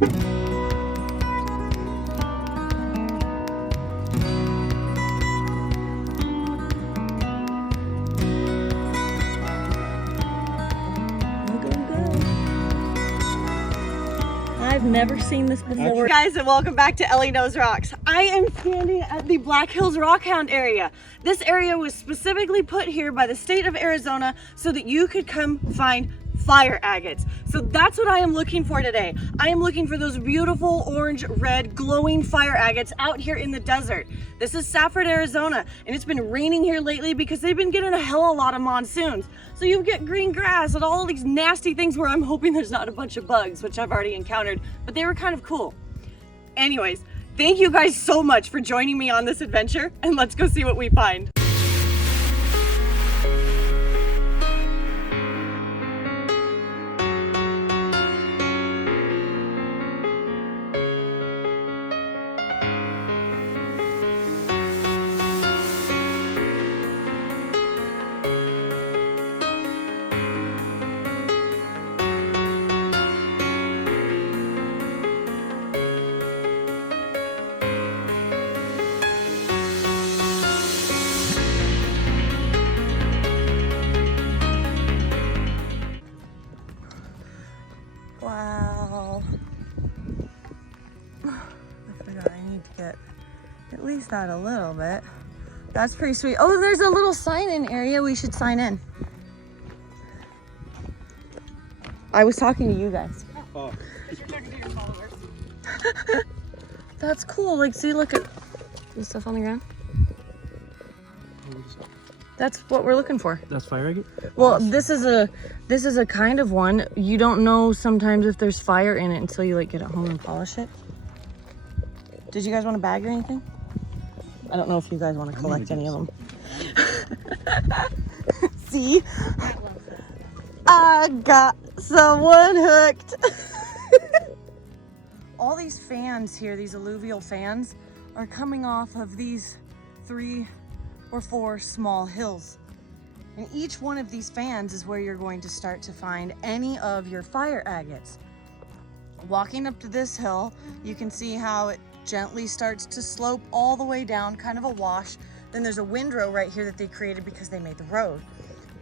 I've never seen this before. Hey guys, and welcome back to Ellie Knows Rocks. I am standing at the Black Hills Rockhound area. This area was specifically put here by the state of Arizona so that you could come find fire agates. So that's what I am looking for today. I am looking for those beautiful orange, red, glowing fire agates out here in the desert. This is Safford, Arizona, and it's been raining here lately because they've been getting a hell of a lot of monsoons. So you get green grass and all these nasty things where I'm hoping there's not a bunch of bugs, which I've already encountered, but they were kind of cool. Anyways, thank you guys so much for joining me on this adventure, and let's go see what we find. Wow. I forgot I need to get at least that a little bit. That's pretty sweet. Oh, there's a little sign-in area. We should sign in. I was talking to you guys. Oh. That's cool. Like, see, look at the stuff on the ground. That's what we're looking for. That's fire agate? Well, this is a kind of one. You don't know sometimes if there's fire in it until you like get it home and polish it. Did you guys want a bag or anything? I don't know if you guys want to collect any of them. See? I got someone hooked. All these fans here, these alluvial fans, are coming off of these 3 or 4 small hills. And each one of these fans is where you're going to start to find any of your fire agates. Walking up to this hill, you can see how it gently starts to slope all the way down, kind of a wash. Then there's a windrow right here that they created because they made the road.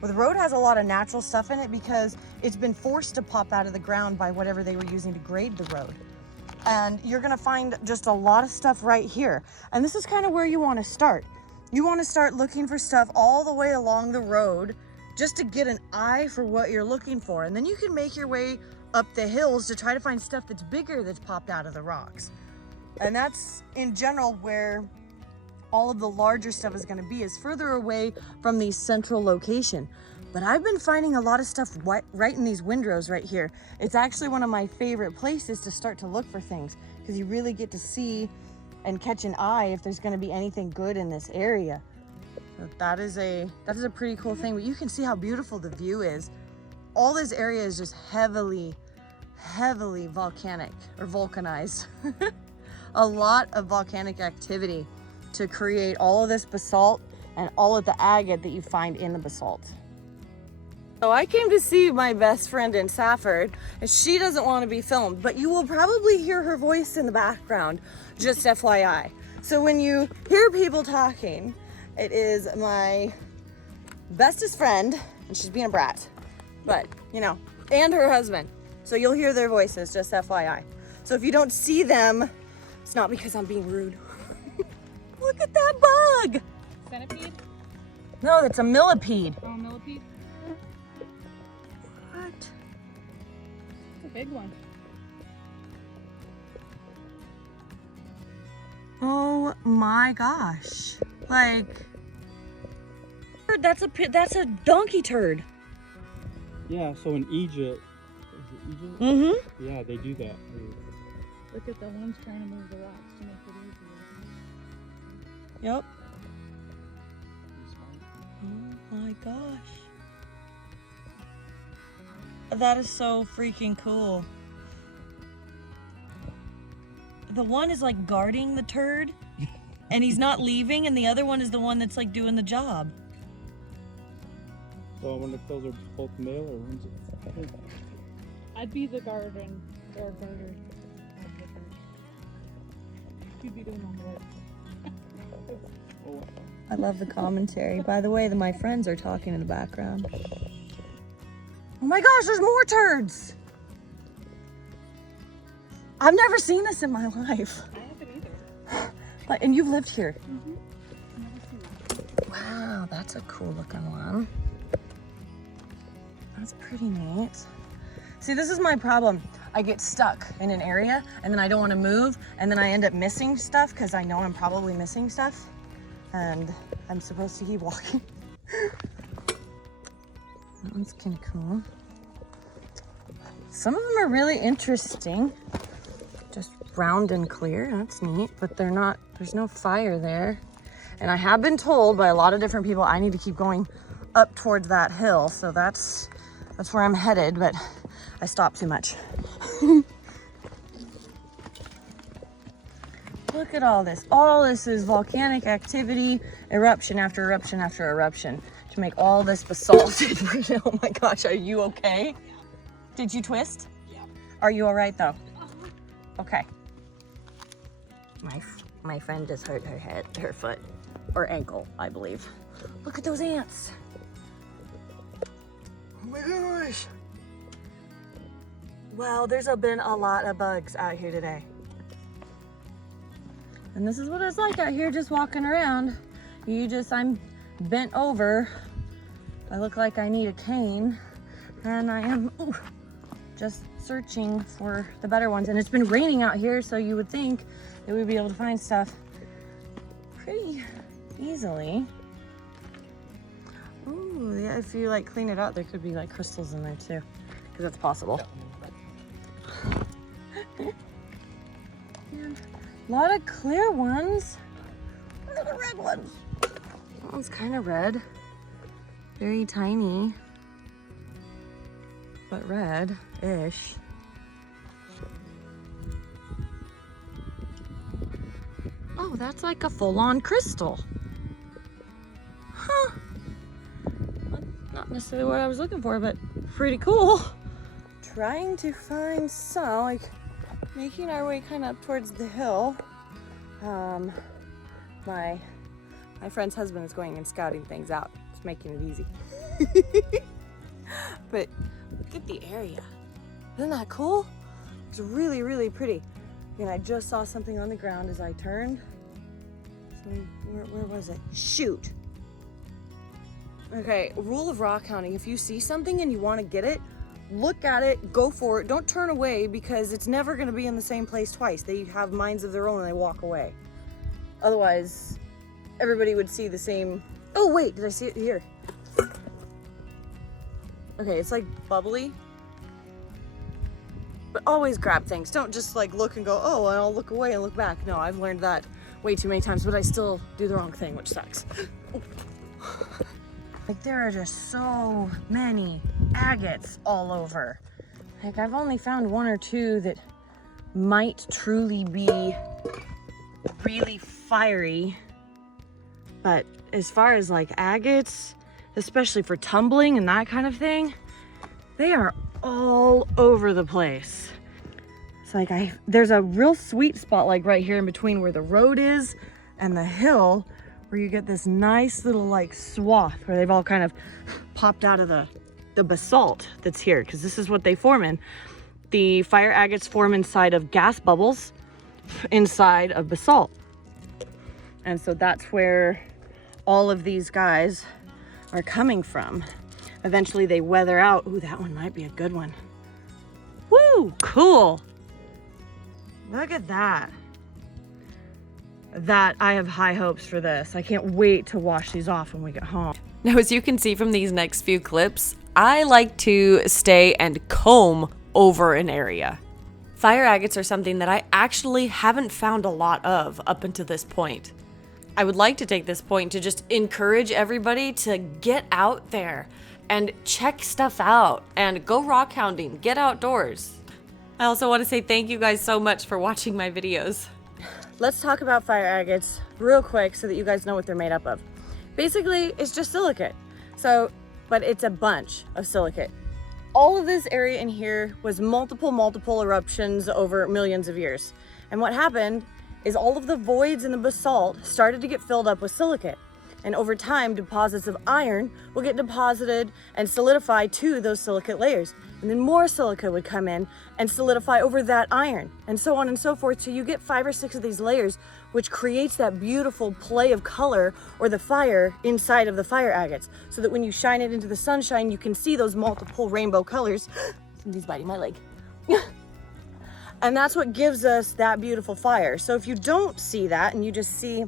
Well, the road has a lot of natural stuff in it because it's been forced to pop out of the ground by whatever they were using to grade the road. And you're gonna find just a lot of stuff right here. And this is kind of where you wanna start. You want to start looking for stuff all the way along the road just to get an eye for what you're looking for. And then you can make your way up the hills to try to find stuff that's bigger that's popped out of the rocks. And that's in general where all of the larger stuff is going to be, is further away from the central location. But I've been finding a lot of stuff right in these windrows right here. It's actually one of my favorite places to start to look for things because you really get to see and catch an eye if there's going to be anything good in this area. So that is a pretty cool thing. But you can see how beautiful the view is. All this area is just heavily volcanic or vulcanized. A lot of volcanic activity to create all of this basalt and all of the agate that you find in the basalt. So I came to see my best friend in Safford, and she doesn't want to be filmed, but you will probably hear her voice in the background, just FYI. So when you hear people talking, it is my bestest friend, and she's being a brat, but you know, and her husband. So you'll hear their voices, just FYI. So if you don't see them, it's not because I'm being rude. Look at that bug! Centipede? No, that's a millipede. Oh, millipede? What? It's a big one. Oh my gosh. Like, that's a donkey turd. Yeah, so in Egypt, is it Egypt? Mm-hmm. Yeah, they do that. Look at the ones trying to move the rocks to make it easier. Yep. Oh my gosh. That is so freaking cool. The one is like guarding the turd and he's not leaving, and the other one is the one that's like doing the job. So I wonder if those are both male or one's it? I'd be the guarder. You'd be doing on the right. I love the commentary. By the way, my friends are talking in the background. Oh my gosh, there's more turds! I've never seen this in my life. I haven't either. And you've lived here. Mm-hmm. Never seen that. Wow, that's a cool looking one. That's pretty neat. See, this is my problem. I get stuck in an area and then I don't want to move and then I end up missing stuff because I know I'm probably missing stuff and I'm supposed to keep walking. That one's kind of cool. Some of them are really interesting. Just round and clear, that's neat, but they're not, there's no fire there. And I have been told by a lot of different people I need to keep going up towards that hill, so that's where I'm headed, but I stop too much. Look at all this. All this is volcanic activity, eruption after eruption after eruption to make all this basalt. Oh my gosh, are you okay? Did you twist? Yeah. Are you all right though? Okay. My friend just hurt her foot or ankle, I believe. Look at those ants. Oh my gosh. Wow, there's been a lot of bugs out here today. And this is what it's like out here just walking around. I'm bent over. I look like I need a cane. And I am just searching for the better ones. And it's been raining out here, so you would think that we'd be able to find stuff pretty easily. Ooh, yeah, if you like clean it out, there could be like crystals in there too, because that's possible. And a lot of clear ones. Look at the red ones. That one's kind of red. Very tiny, but red-ish. Oh, that's like a full-on crystal. Huh. Not necessarily what I was looking for, but pretty cool. Trying to find some, like making our way kind of up towards the hill. My friend's husband is going and scouting things out. It's making it easy. But look at the area. Isn't that cool? It's really, really pretty. And I just saw something on the ground as I turned. So where was it? Shoot. Okay, rule of rock hounding. If you see something and you want to get it, look at it, go for it. Don't turn away because it's never going to be in the same place twice. They have minds of their own and they walk away. Otherwise, everybody would see the same. Oh wait, did I see it here? Okay, it's like bubbly. But always grab things. Don't just like look and go, oh, and I'll look away and look back. No, I've learned that way too many times, but I still do the wrong thing, which sucks. Like there are just so many agates all over. Like I've only found one or two that might truly be really fiery. But as far as like agates, especially for tumbling and that kind of thing, they are all over the place. It's like there's a real sweet spot like right here in between where the road is and the hill, where you get this nice little like swath where they've all kind of popped out of the basalt that's here, because this is what they form in. The fire agates form inside of gas bubbles inside of basalt. And so that's where all of these guys are coming from. Eventually they weather out. Ooh, that one might be a good one. Woo, cool. Look at that. I have high hopes for this. I can't wait to wash these off when we get home. Now, as you can see from these next few clips, I like to stay and comb over an area. Fire agates are something that I actually haven't found a lot of up until this point. I would like to take this point to just encourage everybody to get out there and check stuff out and go rock hounding, get outdoors. I also want to say thank you guys so much for watching my videos. Let's talk about fire agates real quick so that you guys know what they're made up of. Basically, it's just silicate. But it's a bunch of silicate. All of this area in here was multiple eruptions over millions of years. And what happened is all of the voids in the basalt started to get filled up with silicate. And over time, deposits of iron will get deposited and solidify to those silicate layers. And then more silica would come in and solidify over that iron, and so on and so forth. So you get 5 or 6 of these layers, which creates that beautiful play of color or the fire inside of the fire agates. So that when you shine it into the sunshine, you can see those multiple rainbow colors. Somebody's biting my leg. And that's what gives us that beautiful fire. So if you don't see that and you just see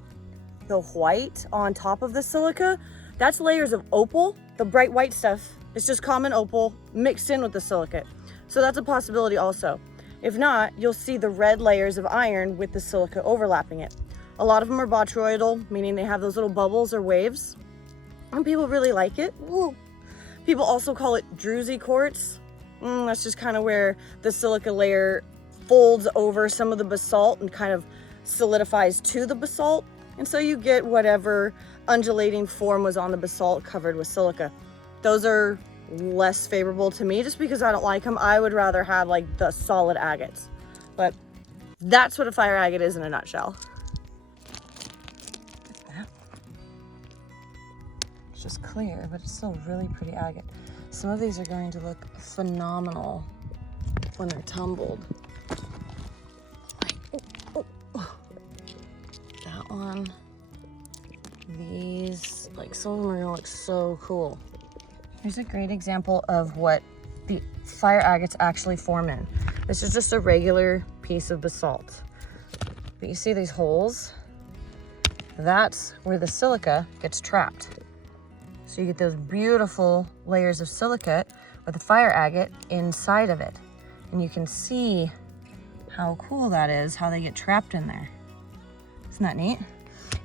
the white on top of the silica, that's layers of opal. The bright white stuff is just common opal mixed in with the silicate. So that's a possibility also. If not, you'll see the red layers of iron with the silica overlapping it. A lot of them are botryoidal, meaning they have those little bubbles or waves, and people really like it. Woo. People also call it druzy quartz. That's just kind of where the silica layer folds over some of the basalt and kind of solidifies to the basalt. And so you get whatever undulating form was on the basalt covered with silica. Those are less favorable to me just because I don't like them. I would rather have like the solid agates. But that's what a fire agate is in a nutshell. Look at that. It's just clear, but it's still really pretty agate. Some of these are going to look phenomenal when they're tumbled. That one. These, like, some of them are gonna look so cool. Here's a great example of what the fire agates actually form in. This is just a regular piece of basalt. But you see these holes? That's where the silica gets trapped. So you get those beautiful layers of silicate with the fire agate inside of it. And you can see how cool that is, how they get trapped in there. Isn't that neat?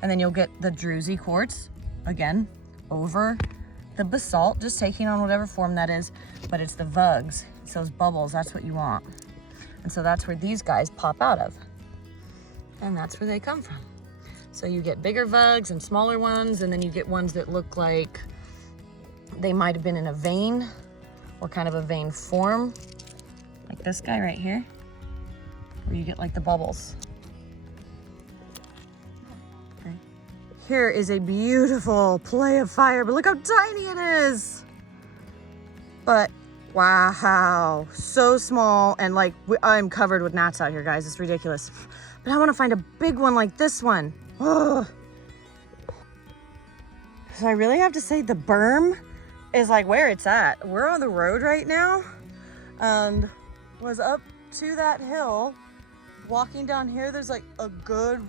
And then you'll get the druzy quartz, again, over the basalt, just taking on whatever form that is, but it's the vugs, it's those bubbles, that's what you want. And so that's where these guys pop out of. And that's where they come from. So you get bigger vugs and smaller ones, and then you get ones that look like they might have been in a vein or kind of a vein form, like this guy right here, where you get like the bubbles. Here is a beautiful play of fire, but look how tiny it is. But wow, so small, and like I'm covered with gnats out here, guys. It's ridiculous. But I want to find a big one like this one. Oh. So I really have to say the berm is like where it's at. We're on the road right now, and was up to that hill, walking down here. There's like a good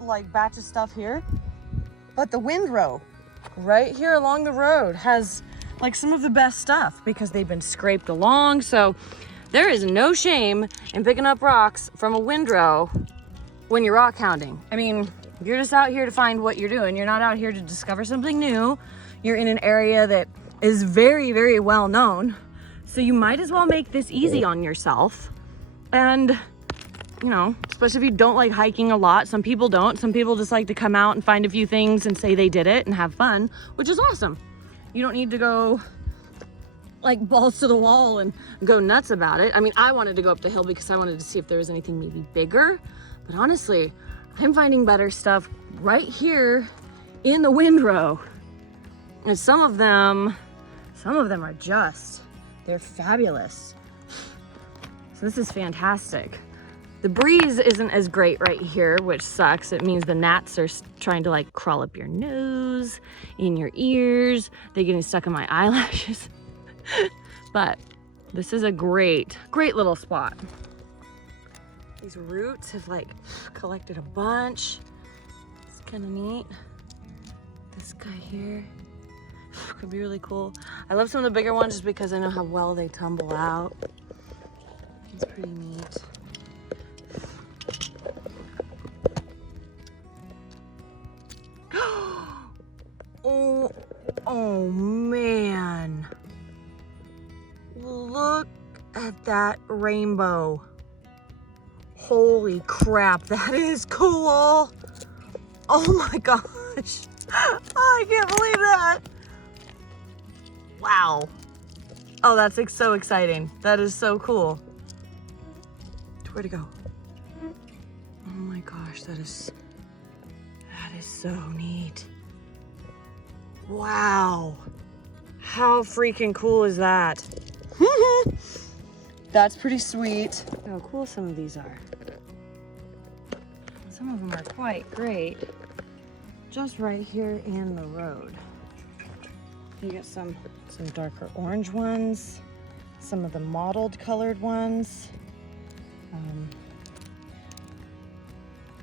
like batch of stuff here. But the windrow right here along the road has like some of the best stuff because they've been scraped along. So there is no shame in picking up rocks from a windrow when you're rock hounding. I mean, you're just out here to find what you're doing. You're not out here to discover something new. You're in an area that is very, very well known. So you might as well make this easy on yourself. And you know, especially if you don't like hiking a lot. Some people don't. Some people just like to come out and find a few things and say they did it and have fun, which is awesome. You don't need to go like balls to the wall and go nuts about it. I mean, I wanted to go up the hill because I wanted to see if there was anything maybe bigger, but honestly, I'm finding better stuff right here in the windrow. And some of them are just, they're fabulous. So this is fantastic. The breeze isn't as great right here, which sucks. It means the gnats are trying to like crawl up your nose, in your ears. They're getting stuck in my eyelashes. But this is a great, great little spot. These roots have like collected a bunch. It's kind of neat. This guy here could be really cool. I love some of the bigger ones just because I know how well they tumble out. It's pretty neat. Oh man, look at that rainbow. Holy crap, that is cool. Oh my gosh, I can't believe that. Wow. Oh, that's so exciting. That is so cool. Where'd it go? Oh my gosh, that is so neat. Wow. How freaking cool is that? That's pretty sweet. Look how cool some of these are. Some of them are quite great. Just right here in the road. You get some darker orange ones, some of the mottled colored ones.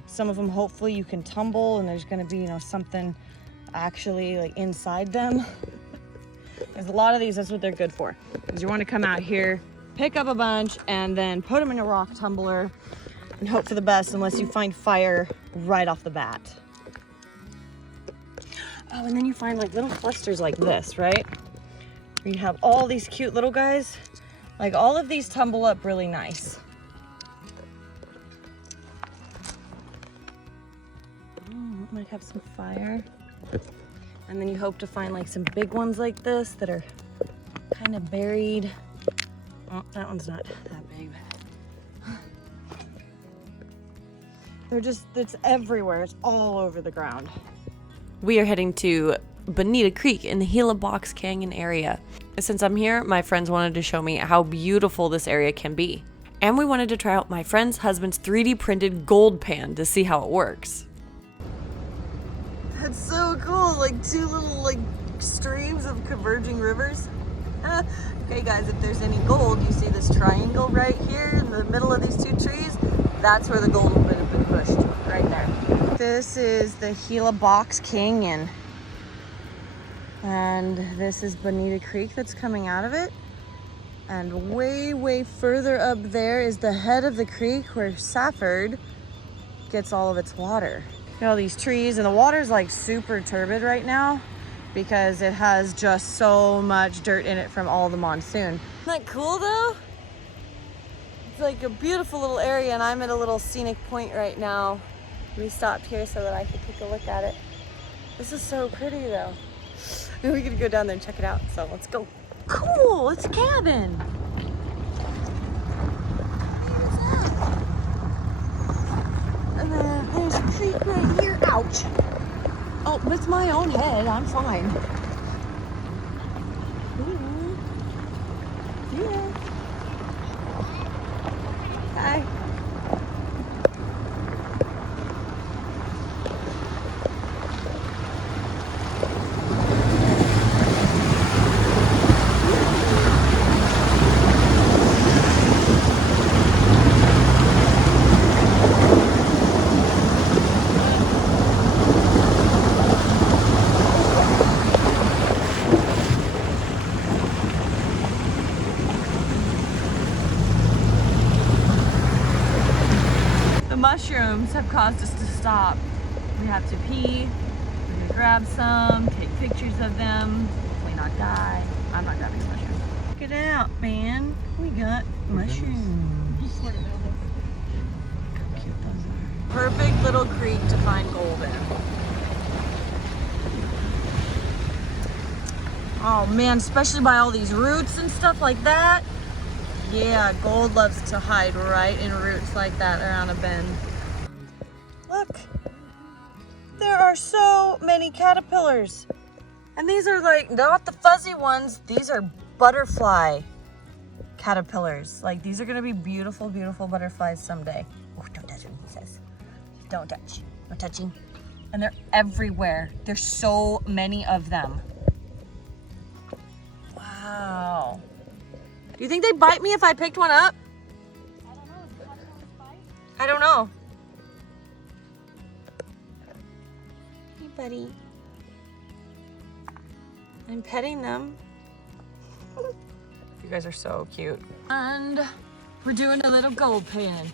Some of them, hopefully you can tumble and there's gonna be, you know, something actually like inside them. Because a lot of these, that's what they're good for. Is you wanna come out here, pick up a bunch and then put them in a rock tumbler and hope for the best unless you find fire right off the bat. Oh, and then you find like little clusters like this, right? You have all these cute little guys. Like all of these tumble up really nice. Might have some fire. And then you hope to find like some big ones like this that are kind of buried. Oh, that one's not that big. It's everywhere. It's all over the ground. We are heading to Bonita Creek in the Gila Box Canyon area. Since I'm here, my friends wanted to show me how beautiful this area can be. And we wanted to try out my friend's husband's 3D printed gold pan to see how it works. That's so cool, like two little like streams of converging rivers. Okay guys, if there's any gold, you see this triangle right here in the middle of these two trees? That's where the gold would have been pushed, right there. This is the Gila Box Canyon. And this is Bonita Creek that's coming out of it. And way, way further up there is the head of the creek where Safford gets all of its water. Look at all these trees, and the water's like super turbid right now because it has just so much dirt in it from all the monsoon. Isn't that cool though? It's like a beautiful little area, and I'm at a little scenic point right now. We stopped here so that I could take a look at it. This is so pretty though. And we're gonna go down there and check it out, so let's go. Cool, it's a cabin. And then there's a creek right here. Ouch. Oh, it's my own head. I'm fine. Yeah. Hi. Mushrooms have caused us to stop. We have to pee, we're gonna grab some, take pictures of them, hopefully not die. I'm not grabbing mushrooms. Check it out, man. We got mushrooms. Look how cute those are. Perfect little creek to find gold in. Oh man, especially by all these roots and stuff like that. Yeah, gold loves to hide right in roots like that around a bend. Look, there are so many caterpillars. And these are like, not the fuzzy ones, these are butterfly caterpillars. Like these are gonna be beautiful, beautiful butterflies someday. Oh, don't touch them, he says. Don't touch, no touching. And they're everywhere. There's so many of them. Wow. Do you think they'd bite me if I picked one up? I don't know. Do you want to bite? I don't know. Hey, buddy. I'm petting them. You guys are so cute. And we're doing a little gold pan.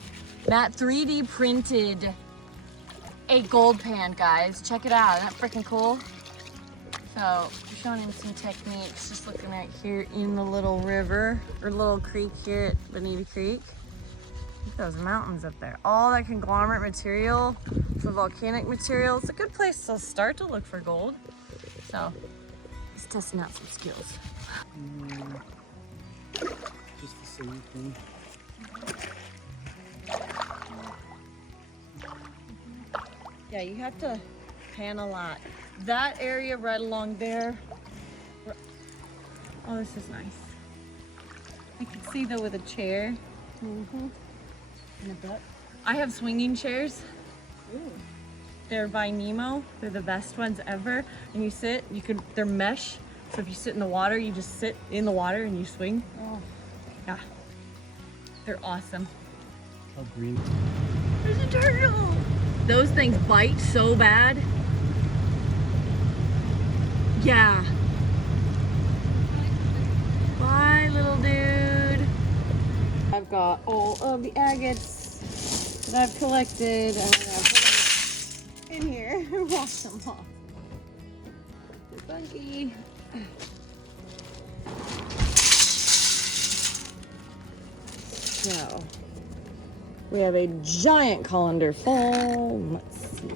Matt 3D printed a gold pan, guys. Check it out. Isn't that freaking cool? So, I'm showing him some techniques, just looking right here in the little river, or little creek here at Bonita Creek. Look at those mountains up there. All that conglomerate material, some volcanic material. It's a good place to start to look for gold. So, he's testing out some skills. Just the same thing. Yeah, you have to pan a lot. That area right along there. Oh, this is nice. I can see though with a chair. And a book. I have swinging chairs. Ooh. They're by Nemo. They're the best ones ever. And you sit, they're mesh. So if you sit in the water, you just sit in the water and you swing. Oh. Yeah. They're awesome. How green. There's a turtle. Those things bite so bad. Yeah. Bye, little dude. I've got all of the agates that I've collected, and I'm gonna put them in here and wash them off. They're funky. So, we have a giant colander full. Let's see.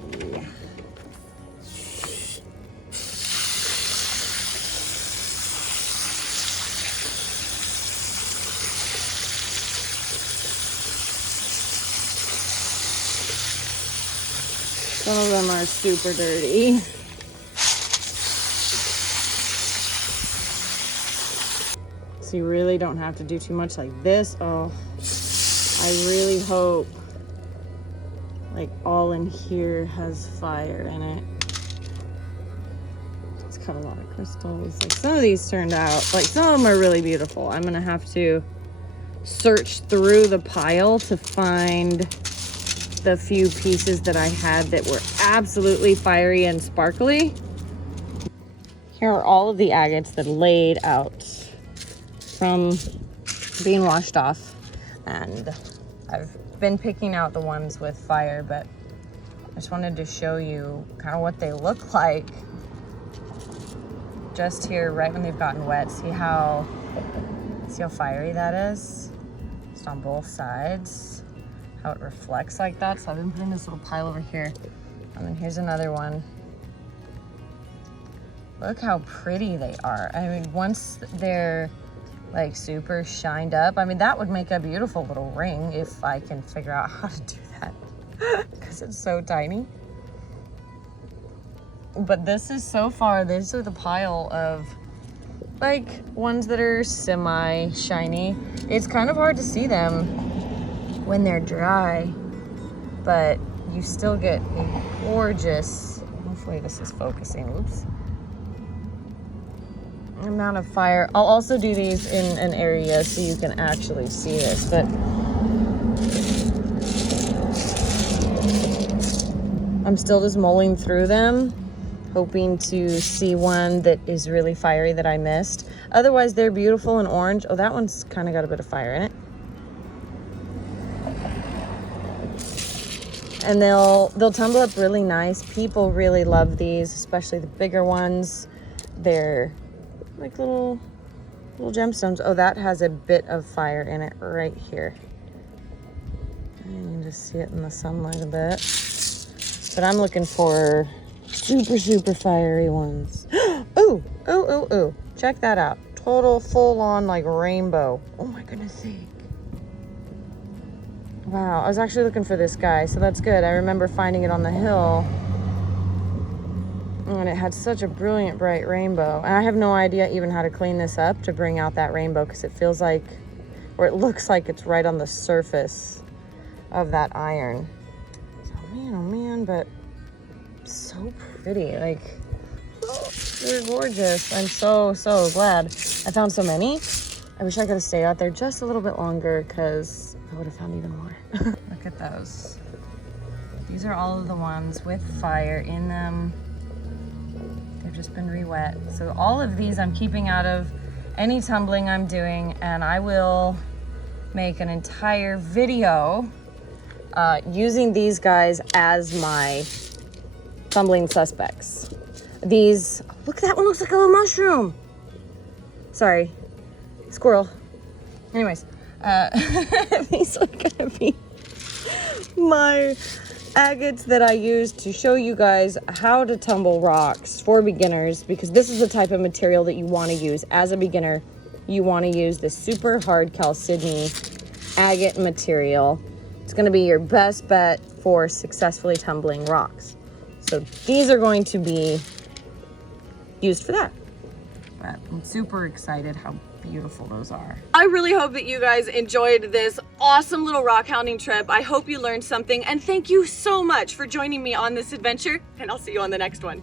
Some of them are super dirty. So you really don't have to do too much like this. Oh, I really hope like all in here has fire in it. It's got a lot of crystals. Like some of these turned out, like some of them are really beautiful. I'm gonna have to search through the pile to find the few pieces that I had that were absolutely fiery and sparkly. Here are all of the agates that laid out from being washed off, and I've been picking out the ones with fire, but I just wanted to show you kind of what they look like just here right when they've gotten wet. See how fiery that is? Just on both sides. How it reflects like that. So I've been putting this little pile over here. And then here's another one. Look how pretty they are. I mean, once they're like super shined up, I mean, that would make a beautiful little ring if I can figure out how to do that because it's so tiny. But this is so far, these are the pile of like ones that are semi-shiny. It's kind of hard to see them when they're dry, but you still get a gorgeous, hopefully this is focusing, oops, amount of fire. I'll also do these in an area so you can actually see this, but I'm still just mulling through them, hoping to see one that is really fiery that I missed. Otherwise, they're beautiful and orange. Oh, that one's kind of got a bit of fire in it. And they'll tumble up really nice. People really love these, especially the bigger ones. They're like little gemstones. Oh, that has a bit of fire in it right here. You can just see it in the sunlight a bit. But I'm looking for super, super fiery ones. Ooh, ooh, ooh, ooh. Check that out. Total full-on like rainbow. Oh my goodness sake. Wow, I was actually looking for this guy, so that's good. I remember finding it on the hill, and it had such a brilliant, bright rainbow. And I have no idea even how to clean this up to bring out that rainbow, because it feels like, or it looks like it's right on the surface of that iron. Oh man, but so pretty. Like, oh, they're gorgeous. I'm so, so glad I found so many. I wish I could have stayed out there just a little bit longer, because I would have found even more. Look at those. These are all of the ones with fire in them. They've just been re-wet. So all of these I'm keeping out of any tumbling I'm doing, and I will make an entire video using these guys as my tumbling suspects. These, look, that one looks like a little mushroom. Sorry, squirrel. Anyways, these are gonna be my agates that I use to show you guys how to tumble rocks for beginners, because this is the type of material that you want to use as a beginner. You want to use the super hard chalcedony agate material. It's going to be your best bet for successfully tumbling rocks. So these are going to be used for that. But I'm super excited how beautiful those are. I really hope that you guys enjoyed this awesome little rock hounding trip. I hope you learned something, and thank you so much for joining me on this adventure, and I'll see you on the next one.